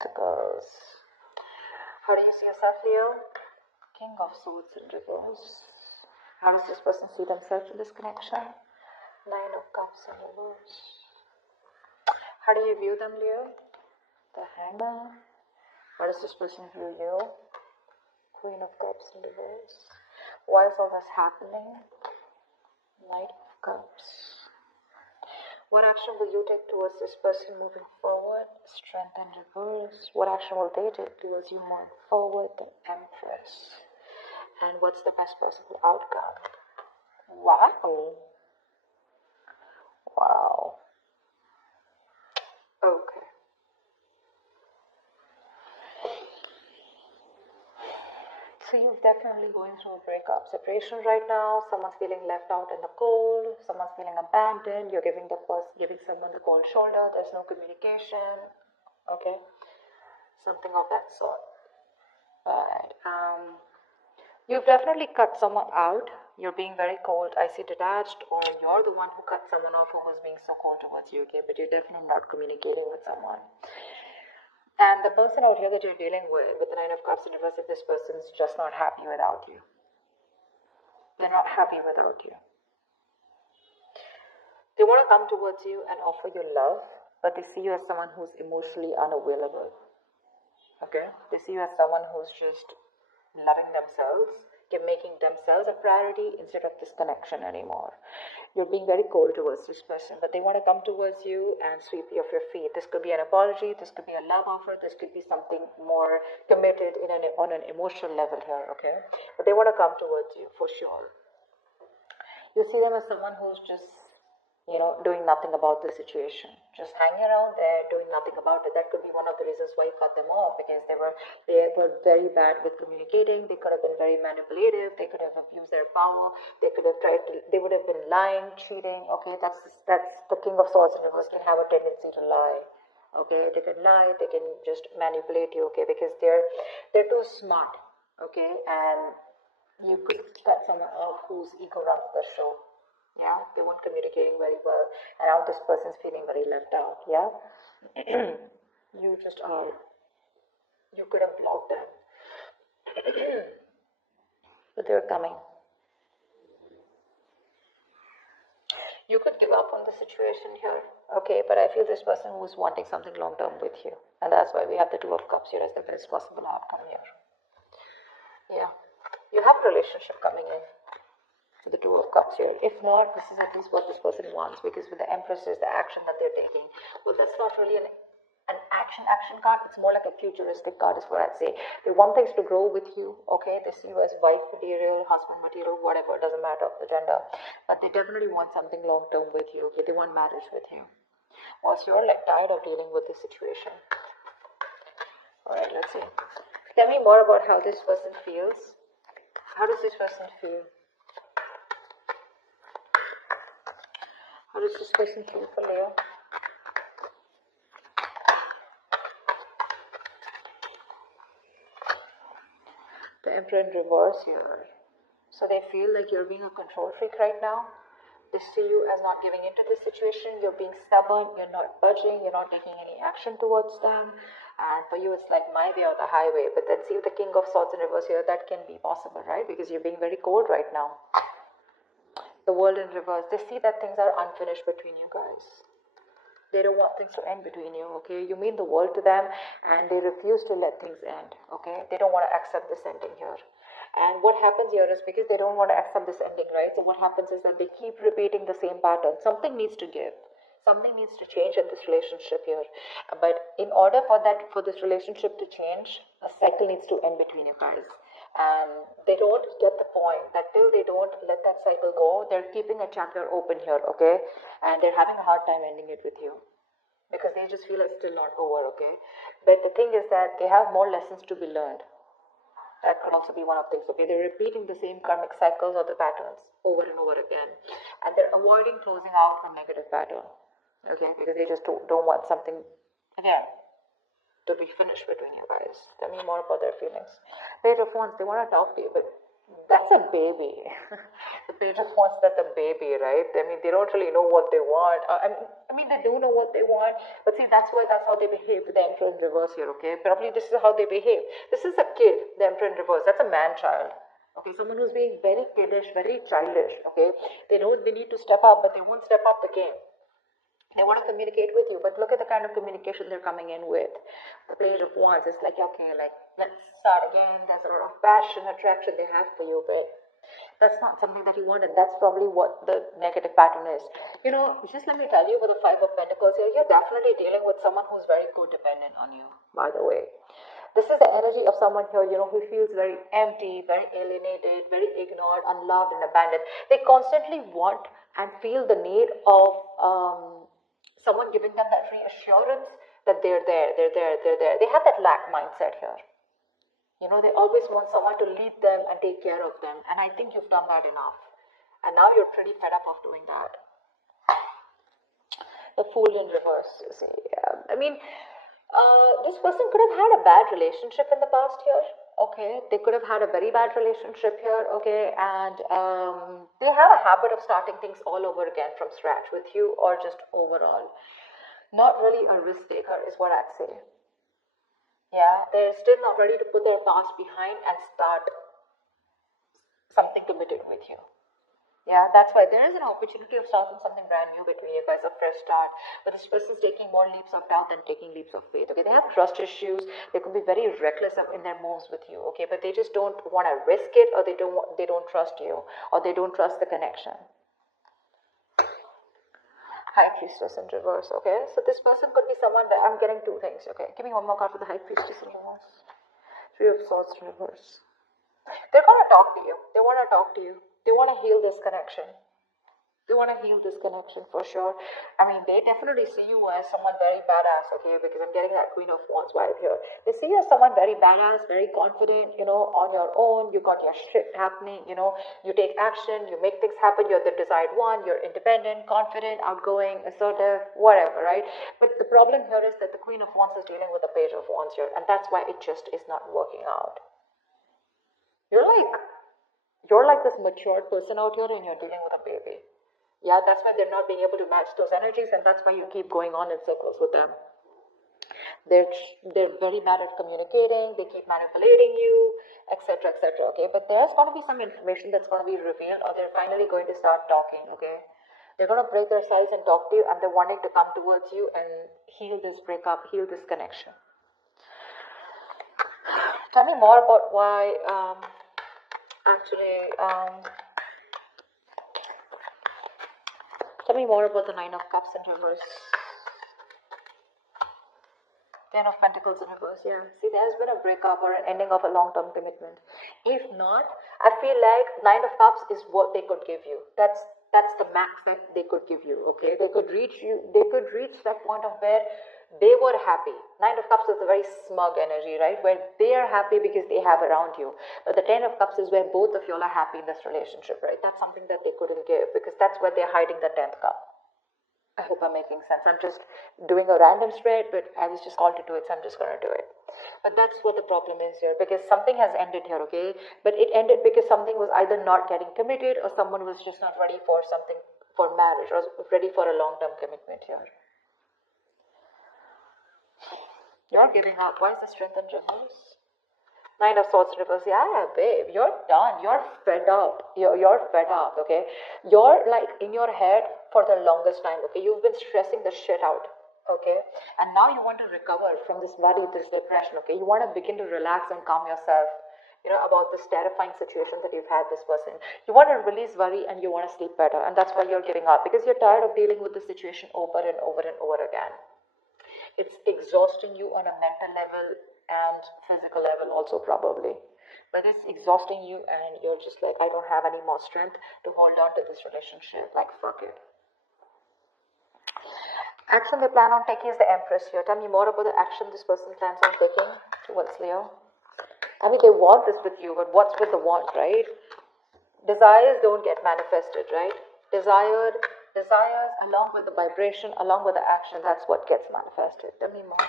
The girls. How do you see yourself, Leo? King of Swords in reverse. How does this person see themselves in this connection? Nine of Cups in reverse. How do you view them, Leo? The Hangman. How does this person view you? Queen of Cups in reverse. Why is all this happening? Knight of Cups. What action will you take towards this person moving forward? Strength in reverse. What action will they take towards you moving forward? The Empress. And what's the best possible outcome? Wow. Wow. Okay. So you're definitely going through a breakup, separation right now. Someone's feeling left out in the cold. Someone's feeling abandoned. You're giving someone the cold shoulder. There's no communication. Okay, something of that sort. Alright. You've definitely cut someone out. You're being very cold, icy, detached, or you're the one who cut someone off who was being so cold towards you. Okay, but you're definitely not communicating with someone. And the person out here that you're dealing with the Nine of Cups in reverse, this person's just not happy without you. They're not happy without you. They want to come towards you and offer you love, but they see you as someone who's emotionally unavailable. Okay? They see you as someone who's just loving themselves, making themselves a priority instead of this connection anymore. You're being very cold towards this person, but they want to come towards you and sweep you off your feet. This could be an apology, this could be a love offer, this could be something more committed on an emotional level here, okay? But they want to come towards you for sure. You see them as someone who's just, doing nothing about the situation, just hanging around there, doing nothing about it. That could be one of the reasons why you cut them off, because they were very bad with communicating. They could have been very manipulative. They could have abused their power. They would have been lying, cheating. Okay, that's the King of Swords in reverse can have a tendency to lie. Okay, they can lie. They can just manipulate you. Okay, because they're too smart. Okay, and you could cut someone off whose ego runs the show. Yeah, they weren't communicating very well, and now this person's feeling very left out. Yeah, you could have blocked them, but they're coming. You could give up on the situation here, okay, but I feel this person who's wanting something long term with you, and that's why we have the Two of Cups here as the best possible outcome here. Yeah, you have a relationship coming in. The Two of Cups here. If not, this is at least what this person wants, because with the Empress is the action that they're taking. Well, that's not really an action card. It's more like a futuristic card is what I'd say. They want things to grow with you, okay? They see you as wife material, husband material, whatever, it doesn't matter the gender. But they definitely want something long term with you, okay? They want marriage with you. Whilst you're like tired of dealing with this situation. Alright, let's see. Tell me more about how this person feels. How does this person feel? How does this person feel for Leo? The Emperor in reverse here. So they feel like you're being a control freak right now. They see you as not giving into this situation. You're being stubborn. You're not budging. You're not taking any action towards them. And for you, it's like my way or the highway. But then see the King of Swords in reverse here. That can be possible, right? Because you're being very cold right now. The World in reverse. They see that things are unfinished between you guys. They don't want things to end between you, okay? You mean the world to them, and they refuse to let things end, okay? They don't want to accept this ending here. And what happens here is because they don't want to accept this ending, right? So what happens is that they keep repeating the same pattern. Something needs to give. Something needs to change in this relationship here. But in order for this relationship to change, a cycle needs to end between you guys. And they don't get the point that till they don't let that cycle go, they're keeping a chapter open here, okay? And they're having a hard time ending it with you because they just feel it's still not over, okay? But the thing is that they have more lessons to be learned. That could also be one of the things, okay? They're repeating the same karmic cycles or the patterns over and over again. And they're avoiding closing out a negative pattern, okay? Because they just don't want something, again, to be finished between you guys. Tell me more about their feelings. Page of Wands, they want to talk to you, but That's a baby. The page of wands, that's a baby, right? I mean, they don't really know what they want. I mean, they do know what they want, but see, that's how they behave with the Emperor in reverse here, okay? Probably this is how they behave. This is a kid, the Emperor in reverse. That's a man-child. Okay, someone who's being very kiddish, very childish, okay? They know they need to step up, but they won't step up the game. They want to communicate with you, but look at the kind of communication they're coming in with. The Page of Wands is like, okay, like, let's start again. There's a lot of passion, attraction they have for you, but that's not something that you want, and that's probably what the negative pattern is. You know, just let me tell you, with the Five of Pentacles here, you're definitely dealing with someone who's very codependent on you, by the way. This is the energy of someone here, you know, who feels very empty, very alienated, very ignored, unloved, and abandoned. They constantly want and feel the need of someone giving them that reassurance that they're there, they're there, they're there. They have that lack mindset here. You know, they always want someone to lead them and take care of them. And I think you've done that enough. And now you're pretty fed up of doing that. The Fool in reverse, you see. I mean, this person could have had a bad relationship in the past here. Okay, they could have had a very bad relationship here. Okay, and they have a habit of starting things all over again from scratch with you, or just overall. Not really a risk taker is what I'd say. Yeah, they're still not ready to put their past behind and start something committed with you. Yeah, that's why there is an opportunity of starting something brand new between you guys, a fresh start. But this person's taking more leaps of doubt than taking leaps of faith. Okay, they have trust issues. They could be very reckless in their moves with you. Okay, but they just don't want to risk it, or they don't trust you, or they don't trust the connection. High Priestess in reverse. Okay, so this person could be someone that I'm getting two things. Okay, give me one more card for the High Priestess in reverse. Three of Swords in reverse. They're gonna talk to you. They want to talk to you. They want to heal this connection. They want to heal this connection for sure. I mean, they definitely see you as someone very badass, okay, because I'm getting that Queen of Wands vibe here. They see you as someone very badass, very confident, you know, on your own. You got your shit happening, you know, you take action, you make things happen. You're the desired one. You're independent, confident, outgoing, assertive, whatever, right? But the problem here is that the Queen of Wands is dealing with the Page of Wands here, and that's why it just is not working out. You're like this matured person out here, and you're dealing with a baby. Yeah, that's why they're not being able to match those energies, and that's why you keep going on in circles with them. They're very bad at communicating. They keep manipulating you, etc., etc. Okay, but there's going to be some information that's going to be revealed, or they're finally going to start talking. Okay, they're going to break their silence and talk to you, and they're wanting to come towards you and heal this breakup, heal this connection. Tell me more about why. Tell me more about the Nine of Cups in reverse. Ten of Pentacles in reverse, yeah. See, there's been a breakup or an ending of a long-term commitment. If not, I feel like Nine of Cups is what they could give you. That's the max that they could give you, okay? They could reach that point of where they were happy. Nine of Cups is a very smug energy, right? Where they are happy because they have around you. But the Ten of Cups is where both of you all are happy in this relationship, right? That's something that they couldn't give, because that's where they're hiding the 10th cup. I hope I'm making sense. I'm just doing a random spread, but I was just called to do it, so I'm just going to do it. But that's what the problem is here, because something has ended here, okay? But it ended because something was either not getting committed, or someone was just not ready for something, for marriage, or ready for a long-term commitment here. You're giving up. Why is the Strength in reverse? Nine of Swords in reverse. Yeah, babe, you're done. You're fed up. You're fed up, okay? You're like in your head for the longest time, okay? You've been stressing the shit out, okay? And now you want to recover from this worry, this depression, okay? You want to begin to relax and calm yourself, you know, about this terrifying situation that you've had this person. You want to release worry, and you want to sleep better. And that's why you're giving up, because you're tired of dealing with the situation over and over and over again. It's exhausting you on a mental level and physical level also, probably. But it's exhausting you, and you're just like, I don't have any more strength to hold on to this relationship. Like, fuck it. Action they plan on taking is the Empress here. Tell me more about the action this person plans on taking towards Leo. I mean, they want this with you, but what's with the want, right? Desires don't get manifested, right? Desires, along with the vibration, along with the action, that's what gets manifested. Tell me more.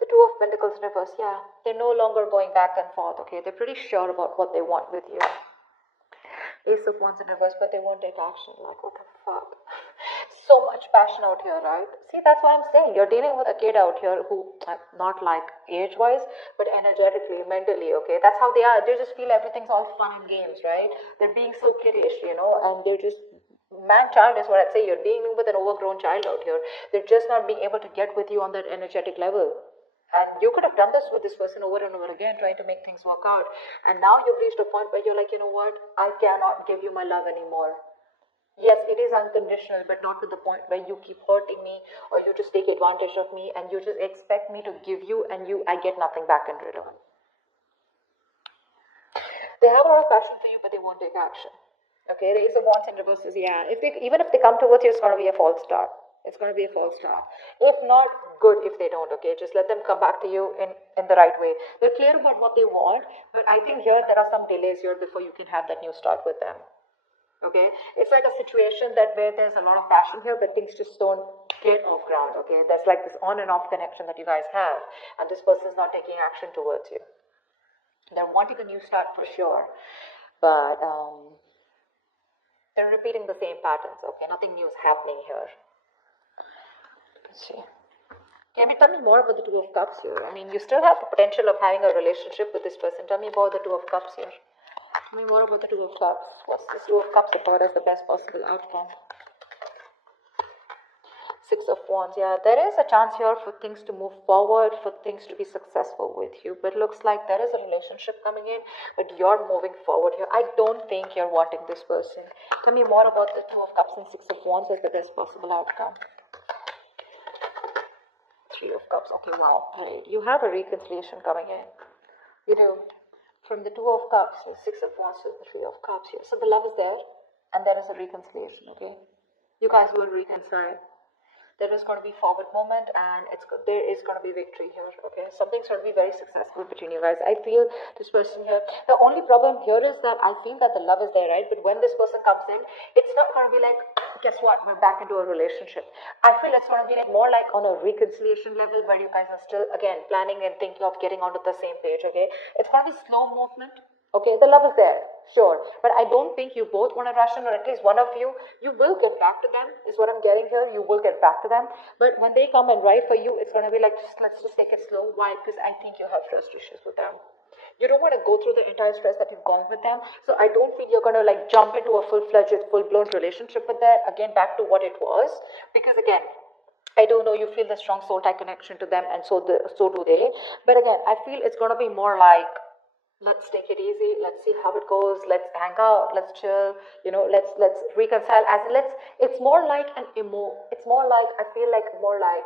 The Two of Pentacles reverse, yeah. They're no longer going back and forth, okay? They're pretty sure about what they want with you. Ace of Wands in reverse, but they won't take action. Like, what the fuck? So much passion out here, right? See, that's what I'm saying. You're dealing with a kid out here who, not like age-wise, but energetically, mentally, okay? That's how they are. They just feel everything's all fun and games, right? They're being so kiddish, and they're just man-child is what I'd say. You're dealing with an overgrown child out here. They're just not being able to get with you on that energetic level. And you could have done this with this person over and over again, trying to make things work out. And now you've reached a point where you're like, you know what? I cannot give you my love anymore. Yes, it is unconditional, but not to the point where you keep hurting me or you just take advantage of me and you just expect me to give you and I get nothing back in return. They have a lot of passion for you, but they won't take action. Okay, the Ace of Wands in reverse is, yeah, even if they come towards you, it's going to be a false start. It's going to be a false start. If not, good if they don't, okay? Just let them come back to you in the right way. They're clear about what they want, but I think here there are some delays here before you can have that new start with them. Okay? It's like a situation where there's a lot of passion here, but things just don't get off ground, okay? There's like this on and off connection that you guys have, and this person's not taking action towards you. They're wanting a new start for sure, but they're repeating the same patterns, okay? Nothing new is happening here. Let's see. Can you tell me more about the Two of Cups here? I mean, you still have the potential of having a relationship with this person. Tell me about the Two of Cups here. Tell me more about the Two of Cups. What's this Two of Cups about as the best possible outcome? Six of Wands. Yeah, there is a chance here for things to move forward, for things to be successful with you. But it looks like there is a relationship coming in, but you're moving forward here. I don't think you're wanting this person. Tell me more about the Two of Cups and Six of Wands as the best possible outcome. Three of Cups. Okay, wow, great. You have a reconciliation coming in. You do. From the Two of Cups, the Six of Wands to the Three of Cups here. So the love is there, and there is a reconciliation, okay? You guys will reconcile. There is going to be forward movement, and there is going to be victory here, okay? Something's going to be very successful between you guys. I feel this person here, the only problem here is that I feel that the love is there, right? But when this person comes in, it's not going to be like, guess what, we're back into a relationship. I feel it's going to be like more like on a reconciliation level where you guys are still, again, planning and thinking of getting onto the same page, okay? It's going to be slow movement. Okay, the love is there, sure. But I don't think you both want to rush in, or at least one of you will get back to them, is what I'm getting here. You will get back to them. But when they come and write for you, it's going to be like, let's just take it slow. Why? Because I think you have trust issues with them. You don't want to go through the entire stress that you've gone with them. So I don't feel you're going to like jump into a full-fledged, full-blown relationship with that. Again, back to what it was. Because again, I don't know, you feel the strong soul tie connection to them, and so do they. But again, I feel it's going to be more like, let's take it easy, let's see how it goes, let's hang out, let's chill, let's reconcile. It's more like it's more like, I feel like more like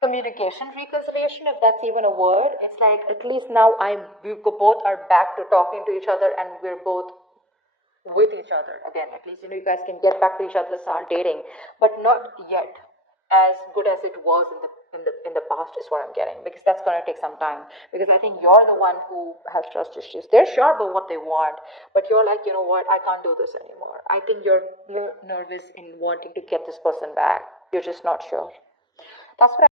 communication reconciliation, if that's even a word. It's like, at least now we both are back to talking to each other, and we're both with each other again. At least, you guys can get back to each other, start dating, but not yet as good as it was in the past, is what I'm getting, because that's going to take some time. Because I think you're the one who has trust issues. They're sure about what they want, but you're like, you know what, I can't do this anymore. I think you're nervous in wanting to get this person back. You're just not sure. That's what